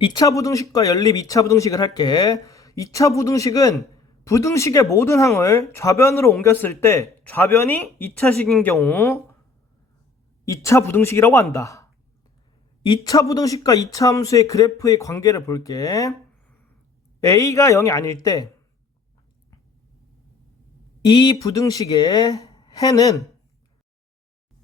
2차 부등식과 연립 2차 부등식을 할게. 2차 부등식은 부등식의 모든 항을 좌변으로 옮겼을 때 좌변이 2차식인 경우 2차 부등식이라고 한다. 2차 부등식과 2차 함수의 그래프의 관계를 볼게. a가 0이 아닐 때 이 부등식의 해는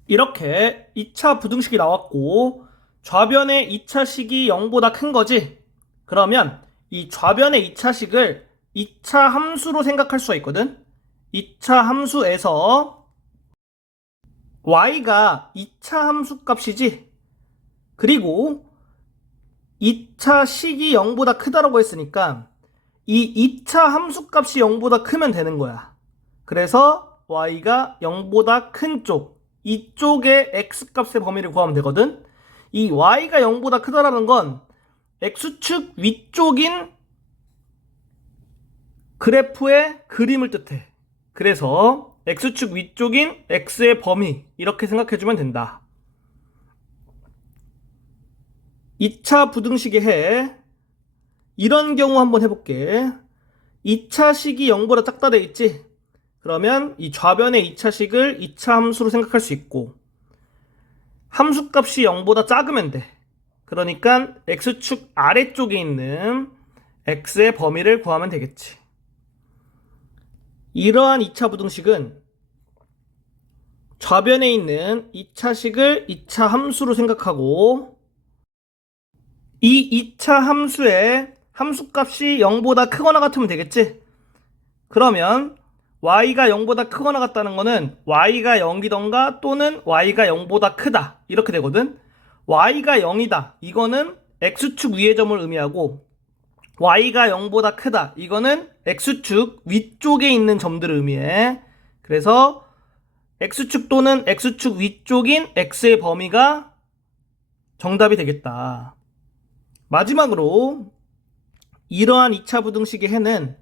이렇게 2차 부등식이 나왔고 좌변의 2차식이 0보다 큰 거지. 그러면 이 좌변의 2차식을 2차 함수로 생각할 수가 있거든. 2차 함수에서 y가 2차 함수 값이지. 그리고 2차 식이 0보다 크다라고 했으니까 이 2차 함수 값이 0보다 크면 되는 거야. 그래서 y가 0보다 큰 쪽, 이쪽의 x값의 범위를 구하면 되거든. 이 y가 0보다 크다라는 건 x축 위쪽인 그래프의 그림을 뜻해. 그래서 x축 위쪽인 x의 범위 이렇게 생각해주면 된다. 2차 부등식의 해 이런 경우 한번 해볼게. 2차식이 0보다 작다 돼 있지? 그러면 이 좌변의 2차식을 2차 함수로 생각할 수 있고 함수값이 0보다 작으면 돼. 그러니까 x축 아래쪽에 있는 x의 범위를 구하면 되겠지. 이러한 2차 부등식은 좌변에 있는 2차식을 2차 함수로 생각하고 이 2차 함수의 함수값이 0보다 크거나 같으면 되겠지? 그러면 y가 0보다 크거나 같다는 거는 y가 0이던가 또는 y가 0보다 크다 이렇게 되거든. y가 0이다 이거는 x축 위의 점을 의미하고 y가 0보다 크다 이거는 x축 위쪽에 있는 점들을 의미해. 그래서 x축 또는 x축 위쪽인 x의 범위가 정답이 되겠다. 마지막으로 이러한 2차 부등식의 해는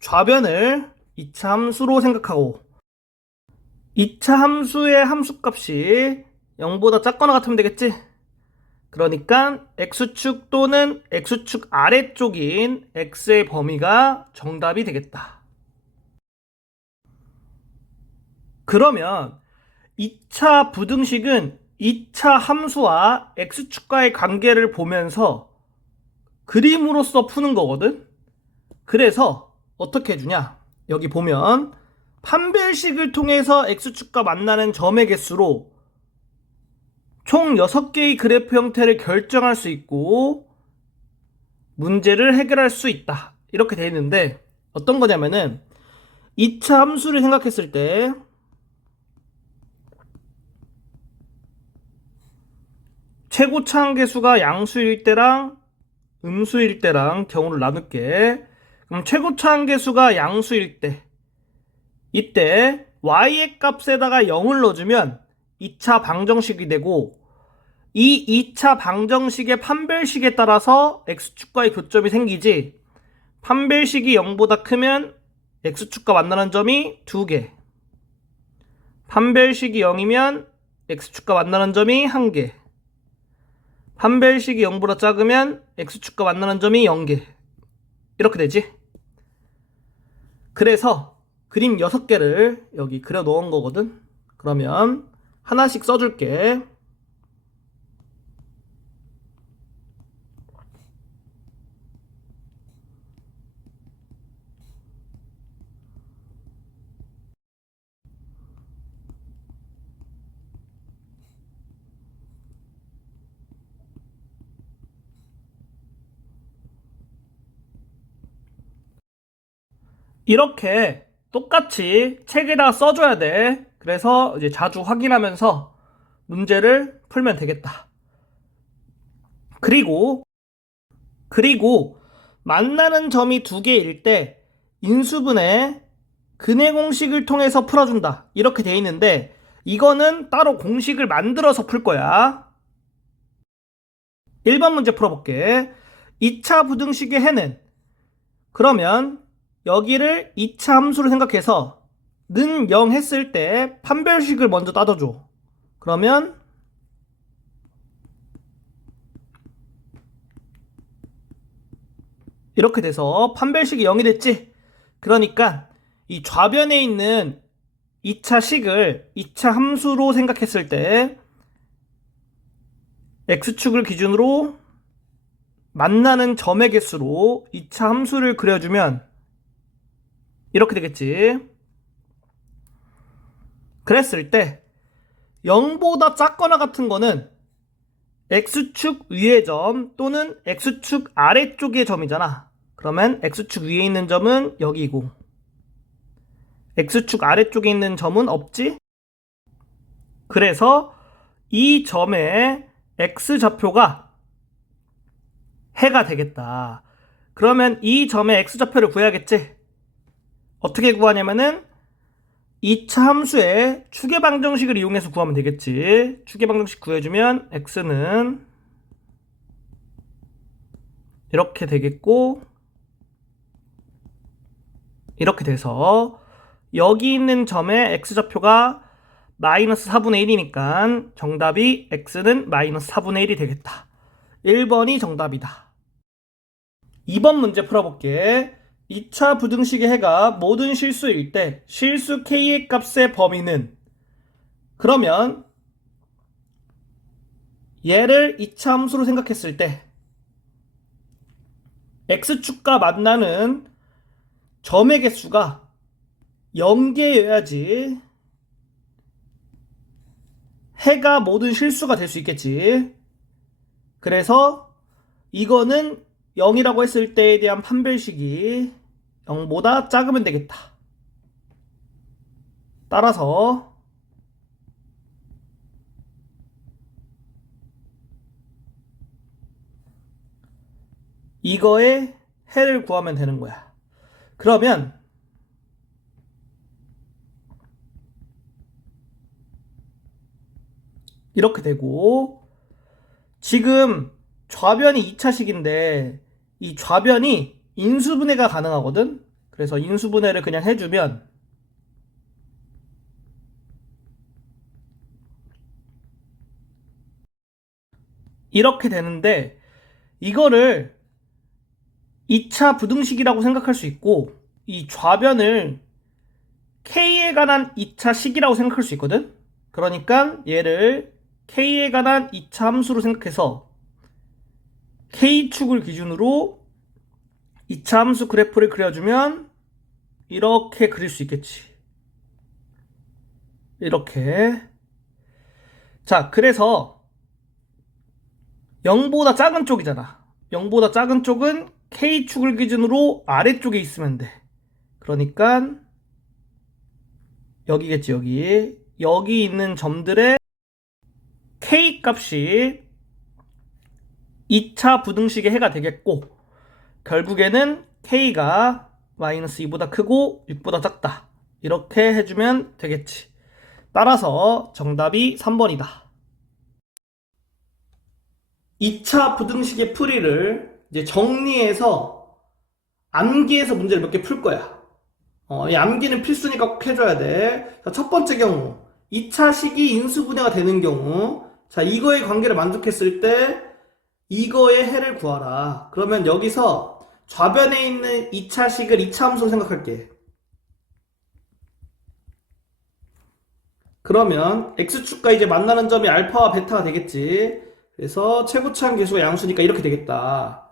좌변을 2차 함수로 생각하고 2차 함수의 함수값이 0보다 작거나 같으면 되겠지? 그러니까 x축 또는 x축 아래쪽인 x의 범위가 정답이 되겠다. 그러면 2차 부등식은 2차 함수와 x축과의 관계를 보면서 그림으로써 푸는 거거든? 그래서 어떻게 해주냐? 여기 보면 판별식을 통해서 x축과 만나는 점의 개수로 총 6개의 그래프 형태를 결정할 수 있고 문제를 해결할 수 있다. 이렇게 되어 있는데 어떤 거냐면은 2차 함수를 생각했을 때 최고차 한계수가 양수일 때랑 음수일 때랑 경우를 나눌게. 그럼 최고차 한계수가 양수일 때 이때 y의 값에다가 0을 넣어주면 2차 방정식이 되고 이 2차 방정식의 판별식에 따라서 x축과의 교점이 생기지. 판별식이 0보다 크면 x축과 만나는 점이 2개, 판별식이 0이면 x축과 만나는 점이 1개, 판별식이 0보다 작으면 x축과 만나는 점이 0개 이렇게 되지. 그래서 그림 6개를 여기 그려 놓은 거거든. 그러면 하나씩 써줄게. 이렇게 똑같이 책에다 써줘야 돼. 그래서 이제 자주 확인하면서 문제를 풀면 되겠다. 그리고 만나는 점이 2개일 때 인수분해 근해 공식을 통해서 풀어준다. 이렇게 돼 있는데 이거는 따로 공식을 만들어서 풀 거야. 1번 문제 풀어볼게. 2차 부등식의 해는 그러면 여기를 2차 함수로 생각해서 는 0 했을 때 판별식을 먼저 따져줘. 그러면 이렇게 돼서 판별식이 0이 됐지? 그러니까 이 좌변에 있는 2차 식을 2차 함수로 생각했을 때 x축을 기준으로 만나는 점의 개수로 2차 함수를 그려주면 이렇게 되겠지. 그랬을 때 0보다 작거나 같은 거는 x축 위의 점 또는 x축 아래쪽의 점이잖아. 그러면 x축 위에 있는 점은 여기고 x축 아래쪽에 있는 점은 없지? 그래서 이 점의 x좌표가 해가 되겠다. 그러면 이 점의 x좌표를 구해야겠지? 어떻게 구하냐면은 2차 함수의 추계방정식을 이용해서 구하면 되겠지. 추계방정식 구해주면 x는 이렇게 되겠고 이렇게 돼서 여기 있는 점의 x좌표가 마이너스 4분의 1이니까 정답이 x는 마이너스 4분의 1이 되겠다. 1번이 정답이다. 2번 문제 풀어볼게. 2차 부등식의 해가 모든 실수일 때 실수 k의 값의 범위는, 그러면 얘를 2차 함수로 생각했을 때 x축과 만나는 점의 개수가 0개여야지 해가 모든 실수가 될 수 있겠지. 그래서 이거는 0이라고 했을 때에 대한 판별식이 0보다 작으면 되겠다. 따라서 이거의 해를 구하면 되는 거야. 그러면 이렇게 되고, 지금 좌변이 2차식인데 이 좌변이 인수분해가 가능하거든. 그래서 인수분해를 그냥 해주면 이렇게 되는데, 이거를 2차 부등식이라고 생각할 수 있고 이 좌변을 k에 관한 2차 식이라고 생각할 수 있거든. 그러니까 얘를 k에 관한 2차 함수로 생각해서 k축을 기준으로 2차 함수 그래프를 그려주면 이렇게 그릴 수 있겠지. 이렇게. 자, 그래서 0보다 작은 쪽이잖아. 0보다 작은 쪽은 k축을 기준으로 아래쪽에 있으면 돼. 그러니까 여기겠지. 여기 있는 점들의 k 값이 2차 부등식의 해가 되겠고, 결국에는 k가 마이너스 2보다 크고 6보다 작다. 이렇게 해주면 되겠지. 따라서 정답이 3번이다. 2차 부등식의 풀이를 이제 정리해서 암기해서 문제를 몇 개 풀 거야. 이 암기는 필수니까 꼭 해줘야 돼. 자, 첫 번째 경우 2차 식이 인수분해가 되는 경우, 자, 이거의 관계를 만족했을 때 이거의 해를 구하라. 그러면 여기서 좌변에 있는 2차 식을 2차 함수로 생각할게. 그러면 x축과 이제 만나는 점이 알파와 베타가 되겠지. 그래서 최고차항 계수가 양수니까 이렇게 되겠다.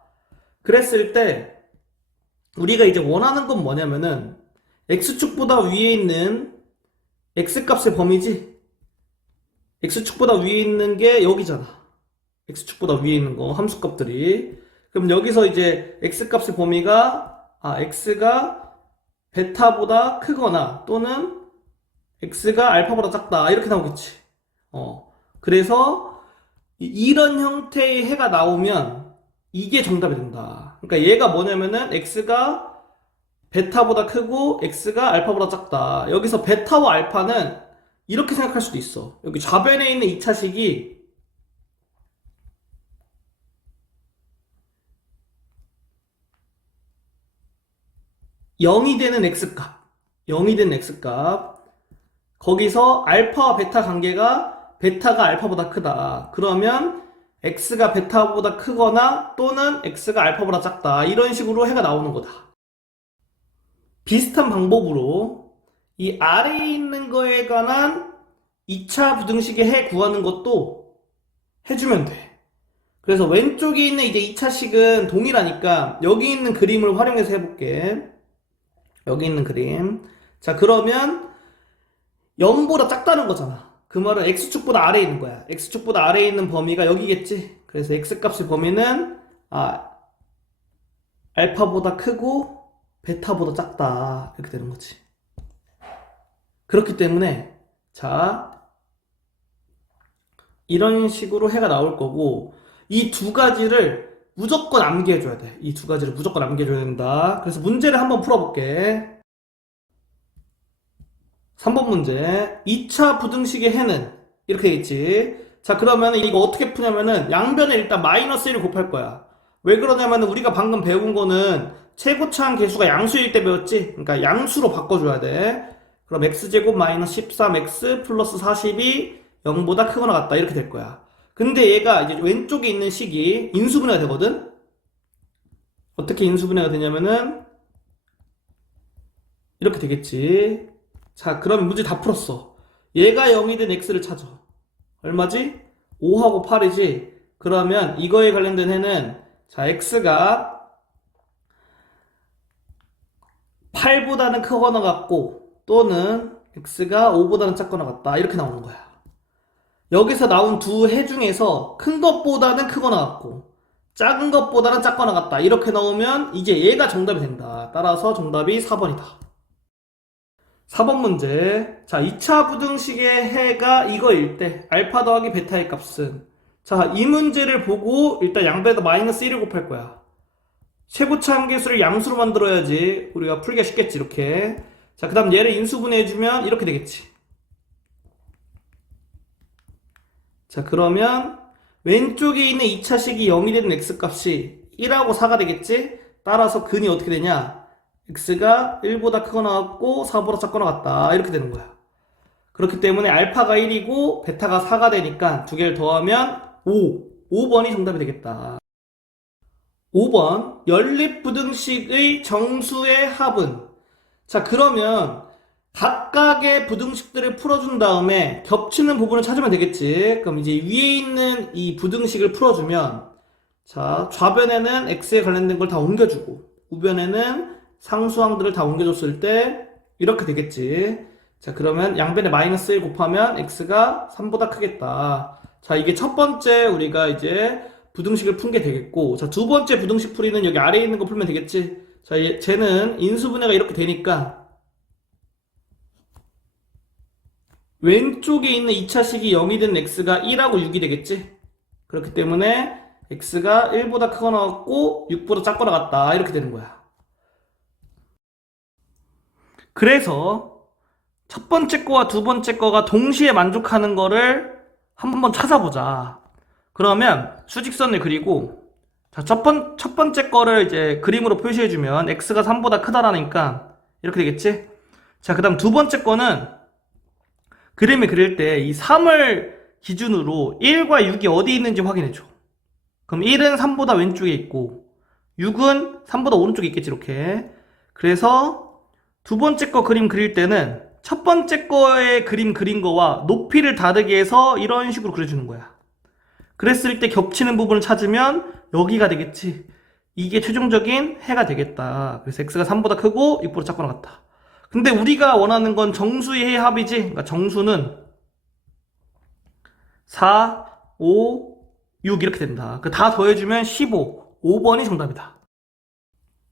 그랬을 때 우리가 이제 원하는 건 뭐냐면은 x축보다 위에 있는 x값의 범위지. x축보다 위에 있는 게 여기잖아. x축보다 위에 있는 거 함수값들이. 그럼 여기서 이제 x값의 범위가 x가 베타보다 크거나 또는 x가 알파보다 작다 이렇게 나오겠지. 그래서 이런 형태의 해가 나오면 이게 정답이 된다. 그러니까 얘가 뭐냐면은 x가 베타보다 크고 x가 알파보다 작다. 여기서 베타와 알파는 이렇게 생각할 수도 있어. 여기 좌변에 있는 2차식이 (0이) 되는 x값, 0이 되는 x값, 거기서 알파와 베타 관계가 베타가 알파보다 크다. 그러면 x가 베타보다 크거나 또는 x가 알파보다 작다. 이런 식으로 해가 나오는 거다. 비슷한 방법으로 이 아래에 있는 거에 관한 2차 부등식의 해 구하는 것도 해주면 돼. 그래서 왼쪽에 있는 이제 2차식은 동일하니까 여기 있는 그림을 활용해서 해볼게. 여기 있는 그림. 자, 그러면 0보다 작다는 거잖아. 그 말은 x축보다 아래에 있는 거야. x축보다 아래에 있는 범위가 여기겠지. 그래서 x값의 범위는 알파보다 크고 베타보다 작다. 이렇게 되는 거지. 그렇기 때문에 자, 이런 식으로 해가 나올 거고, 이 두 가지를 무조건 암기해줘야 돼. 이 두 가지를 무조건 암기해줘야 된다. 그래서 문제를 한번 풀어볼게. 3번 문제. 2차 부등식의 해는 이렇게 되겠지. 자, 그러면 이거 어떻게 푸냐면은 양변에 일단 마이너스 1을 곱할 거야. 왜 그러냐면 우리가 방금 배운 거는 최고차항 계수가 양수일 때 배웠지? 그러니까 양수로 바꿔줘야 돼. 그럼 x제곱 마이너스 13x 플러스 40이 0보다 크거나 같다. 이렇게 될 거야. 근데 얘가 이제 왼쪽에 있는 식이 인수분해가 되거든? 어떻게 인수분해가 되냐면은 이렇게 되겠지. 자, 그러면 문제 다 풀었어. 얘가 0이 된 x를 찾아. 얼마지? 5하고 8이지? 그러면 이거에 관련된 해는 자, x가 8보다는 크거나 같고 또는 x가 5보다는 작거나 같다. 이렇게 나오는 거야. 여기서 나온 두 해 중에서 큰 것보다는 크거나 같고 작은 것보다는 작거나 같다. 이렇게 나오면 이제 얘가 정답이 된다. 따라서 정답이 4번이다. 4번 문제. 자, 2차 부등식의 해가 이거일 때 알파 더하기 베타의 값은, 자, 이 문제를 보고 일단 양변에다 마이너스 1을 곱할 거야. 최고차항 계수를 양수로 만들어야지 우리가 풀기가 쉽겠지. 이렇게. 자, 그 다음 얘를 인수분해해주면 이렇게 되겠지. 자, 그러면 왼쪽에 있는 2차식이 0이 되는 x값이 1하고 4가 되겠지. 따라서 근이 어떻게 되냐, x가 1보다 크거나 같고 4보다 작거나 같다. 이렇게 되는 거야. 그렇기 때문에 알파가 1이고 베타가 4가 되니까 두 개를 더하면 5번이 정답이 되겠다. 5번 연립부등식의 정수의 합은, 자, 그러면 각각의 부등식들을 풀어준 다음에 겹치는 부분을 찾으면 되겠지. 그럼 이제 위에 있는 이 부등식을 풀어주면, 자, 좌변에는 x에 관련된 걸 다 옮겨주고 우변에는 상수항들을 다 옮겨줬을 때 이렇게 되겠지. 자, 그러면 양변에 마이너스 1 곱하면 x가 3보다 크겠다. 자, 이게 첫 번째 우리가 이제 부등식을 푼 게 되겠고, 자, 두 번째 부등식 풀이는 여기 아래에 있는 거 풀면 되겠지. 자, 쟤는 인수분해가 이렇게 되니까 왼쪽에 있는 2차식이 0이 된 x가 1하고 6이 되겠지. 그렇기 때문에 x가 1보다 크거나 같고 6보다 작거나 같다. 이렇게 되는 거야. 그래서 첫 번째 거와 두 번째 거가 동시에 만족하는 거를 한번 찾아보자. 그러면 수직선을 그리고, 자, 첫 번째 거를 이제 그림으로 표시해주면 x가 3보다 크다라니까 이렇게 되겠지. 자, 그 다음 두 번째 거는 그림을 그릴 때 이 3을 기준으로 1과 6이 어디 있는지 확인해줘. 그럼 1은 3보다 왼쪽에 있고 6은 3보다 오른쪽에 있겠지. 이렇게. 그래서 두 번째 거 그림 그릴 때는 첫 번째 거의 그림 그린 거와 높이를 다르게 해서 이런 식으로 그려주는 거야. 그랬을 때 겹치는 부분을 찾으면 여기가 되겠지. 이게 최종적인 해가 되겠다. 그래서 x가 3보다 크고 6보다 작거나 같다. 근데 우리가 원하는 건 정수의 해 합이지. 그러니까 정수는 4, 5, 6 이렇게 된다. 다 더해주면 15. 5번이 정답이다.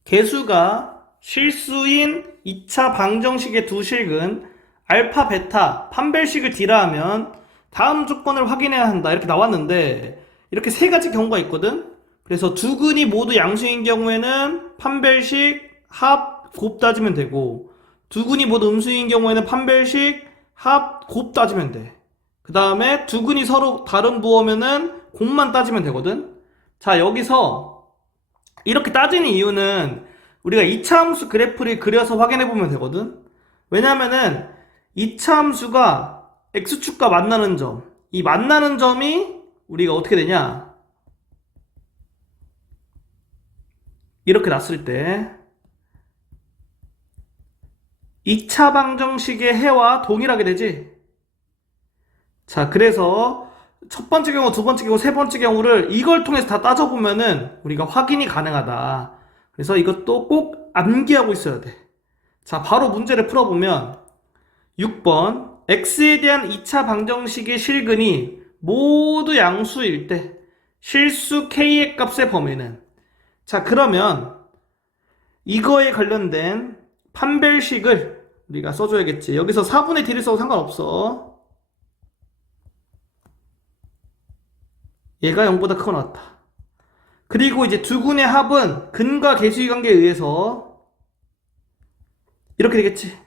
개수가 실수인 2차 방정식의 두 식은 알파, 베타, 판별식을 딜하면 다음 조건을 확인해야 한다. 이렇게 나왔는데 이렇게 세 가지 경우가 있거든. 그래서 두 근이 모두 양수인 경우에는 판별식, 합, 곱 따지면 되고, 두 근이 모두 음수인 경우에는 판별식, 합, 곱 따지면 돼. 그 다음에 두 근이 서로 다른 부호면은 곱만 따지면 되거든. 자, 여기서 이렇게 따지는 이유는 우리가 2차 함수 그래프를 그려서 확인해보면 되거든. 왜냐면은 2차 함수가 x축과 만나는 점, 이 만나는 점이 우리가 어떻게 되냐, 이렇게 놨을 때 2차 방정식의 해와 동일하게 되지. 자, 그래서 첫 번째 경우, 두 번째 경우, 세 번째 경우를 이걸 통해서 다 따져보면은 우리가 확인이 가능하다. 그래서 이것도 꼭 암기하고 있어야 돼. 자, 바로 문제를 풀어보면 6번 x에 대한 2차 방정식의 실근이 모두 양수일 때 실수 k의 값의 범위는, 자, 그러면 이거에 관련된 판별식을 우리가 써줘야겠지. 여기서 4분의 d를 써도 상관없어. 얘가 0보다 크고 나왔다. 그리고 이제 두근의 합은 근과 계수의 관계에 의해서 이렇게 되겠지.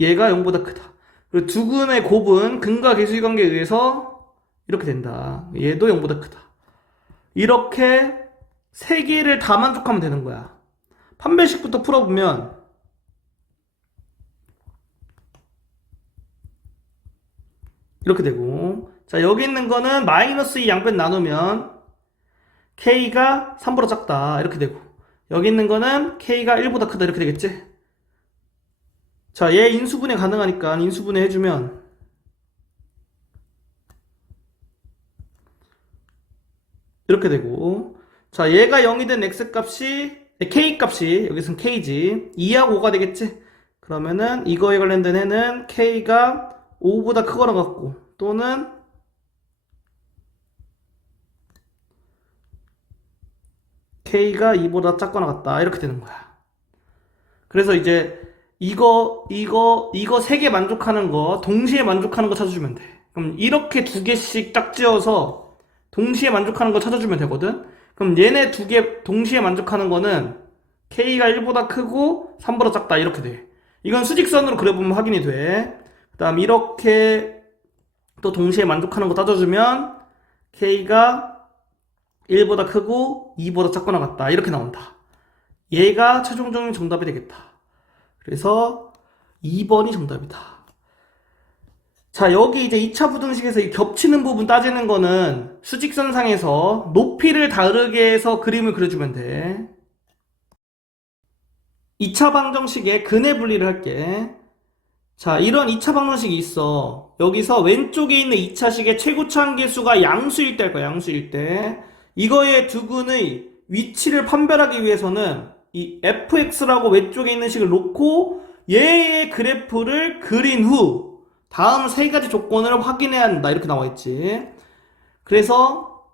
얘가 0보다 크다. 그리고 두근의 곱은 근과 계수의 관계에 의해서 이렇게 된다. 얘도 0보다 크다. 이렇게 세 개를 다 만족하면 되는 거야. 판별식부터 풀어보면 이렇게 되고, 자, 여기 있는 거는 마이너스 2 양변 나누면 k가 3보다 작다 이렇게 되고, 여기 있는 거는 k가 1보다 크다 이렇게 되겠지. 자, 얘 인수분해 가능하니까 인수분해 해주면 이렇게 되고, 자, 얘가 0이 된 x값이 k값이 여기서는 k지 2하고 5가 되겠지. 그러면은 이거에 관련된 해는 k가 5보다 크거나 같고, 또는 k가 2보다 작거나 같다 이렇게 되는 거야. 그래서 이제 이거 세 개 만족하는 거, 동시에 만족하는 거 찾아주면 돼. 그럼 이렇게 두 개씩 딱 지어서 동시에 만족하는 거 찾아주면 되거든. 그럼 얘네 두 개 동시에 만족하는 거는 k가 1보다 크고 3보다 작다 이렇게 돼. 이건 수직선으로 그려보면 확인이 돼. 그 다음 이렇게 또 동시에 만족하는 거 따져주면 k가 1보다 크고 2보다 작거나 같다 이렇게 나온다. 얘가 최종적인 정답이 되겠다. 그래서 2번이 정답이다. 자, 여기 이제 2차 부등식에서 이 겹치는 부분 따지는 거는 수직선상에서 높이를 다르게 해서 그림을 그려주면 돼. 2차 방정식의 근의 분리를 할게. 자, 이런 2차 방정식이 있어. 여기서 왼쪽에 있는 2차식의 최고차 한계수가 양수일 때 할 거야. 양수일 때. 이거의 두근의 위치를 판별하기 위해서는 이 fx라고 왼쪽에 있는 식을 놓고 얘의 그래프를 그린 후 다음 세 가지 조건을 확인해야 한다 이렇게 나와 있지. 그래서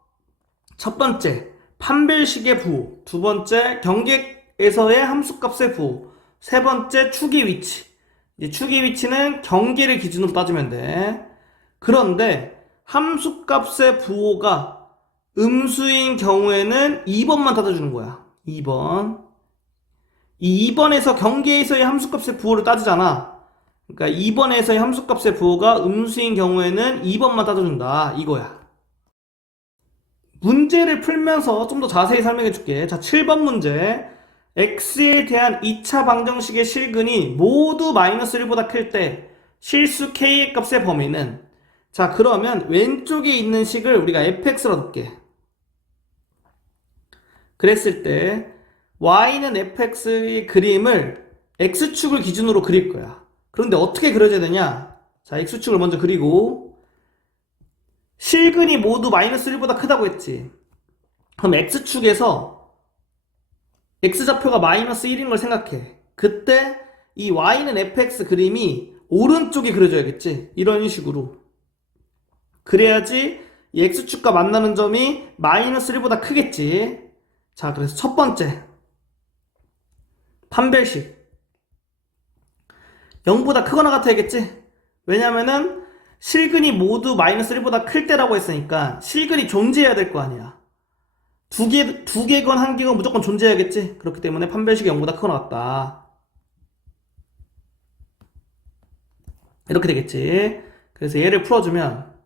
첫 번째 판별식의 부호, 두 번째 경계에서의 함수값의 부호, 세 번째 축의 위치. 이제 축의 위치는 경계를 기준으로 따지면 돼. 그런데 함수값의 부호가 음수인 경우에는 2번만 따져주는 거야. 2번. 이 2번에서 경계에서의 함수값의 부호를 따지잖아. 그러니까 2번에서의 함수값의 부호가 음수인 경우에는 2번만 따져준다 이거야. 문제를 풀면서 좀 더 자세히 설명해 줄게. 자, 7번 문제. x에 대한 2차 방정식의 실근이 모두 마이너스 1보다 클 때 실수 k의 값의 범위는, 자, 그러면 왼쪽에 있는 식을 우리가 fx로 놓을게. 그랬을 때 y는 fx의 그림을 x축을 기준으로 그릴 거야. 그런데 어떻게 그려져야 되냐? 자, x축을 먼저 그리고 실근이 모두 마이너스 1보다 크다고 했지. 그럼 x축에서 x좌표가 마이너스 1인 걸 생각해. 그때 이 y는 fx 그림이 오른쪽에 그려져야겠지. 이런 식으로. 그래야지 이 x축과 만나는 점이 마이너스 1보다 크겠지. 자, 그래서 첫 번째 판별식 0보다 크거나 같아야겠지. 왜냐면은 실근이 모두 마이너스 1보다 클 때라고 했으니까 실근이 존재해야 될 거 아니야. 두 개건 한 개건 무조건 존재해야겠지. 그렇기 때문에 판별식이 0보다 크거나 같다 이렇게 되겠지. 그래서 얘를 풀어주면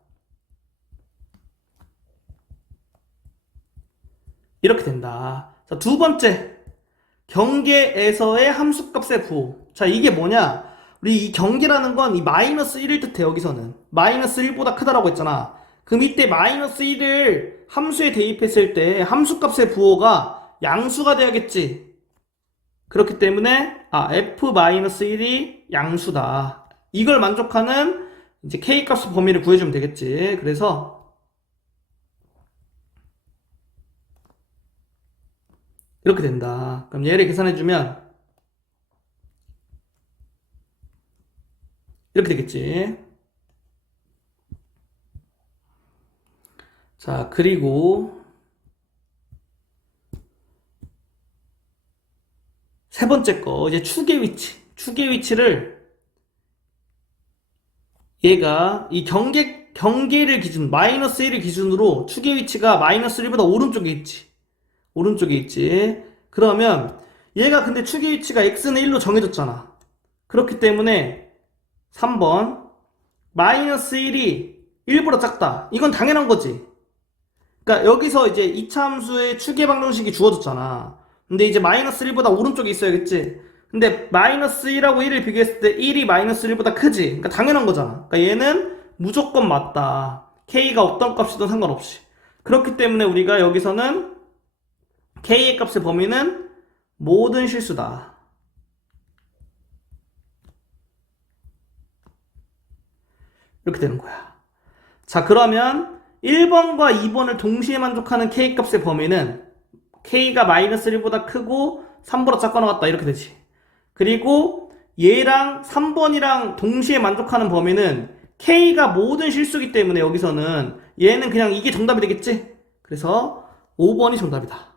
이렇게 된다. 자, 두 번째 경계에서의 함수값의 부호. 자, 이게 뭐냐? 우리 이 경계라는 건 이 마이너스 1을 뜻해. 여기서는 마이너스 1보다 크다라고 했잖아. 그럼 이때 마이너스 1을 함수에 대입했을 때 함수값의 부호가 양수가 돼야겠지. 그렇기 때문에 f-1이 양수다. 이걸 만족하는 이제 k 값의 범위를 구해주면 되겠지. 그래서 이렇게 된다. 그럼 얘를 계산해주면 이렇게 되겠지. 자, 그리고 세 번째 거, 이제 축의 위치. 축의 위치를 얘가 이 경계를 기준, 마이너스 1을 기준으로 축의 위치가 마이너스 1보다 오른쪽에 있지. 오른쪽에 있지. 그러면 얘가 근데 축의 위치가 x는 1로 정해졌잖아. 그렇기 때문에 3번 마이너스 1이 1보다 작다. 이건 당연한 거지. 그러니까 여기서 이제 2차 함수의 축의 방정식이 주어졌잖아. 근데 이제 마이너스 1보다 오른쪽에 있어야겠지. 근데 마이너스 1하고 1을 비교했을 때 1이 마이너스 1보다 크지. 그러니까 당연한 거잖아. 그러니까 얘는 무조건 맞다. k가 어떤 값이든 상관없이. 그렇기 때문에 우리가 여기서는 k의 값의 범위는 모든 실수다. 이렇게 되는 거야. 자, 그러면 1번과 2번을 동시에 만족하는 k 값의 범위는 k가 마이너스 1보다 크고 3보다 작거나 같다. 이렇게 되지. 그리고 얘랑 3번이랑 동시에 만족하는 범위는 k가 모든 실수기 때문에 여기서는 얘는 그냥 이게 정답이 되겠지? 그래서 5번이 정답이다.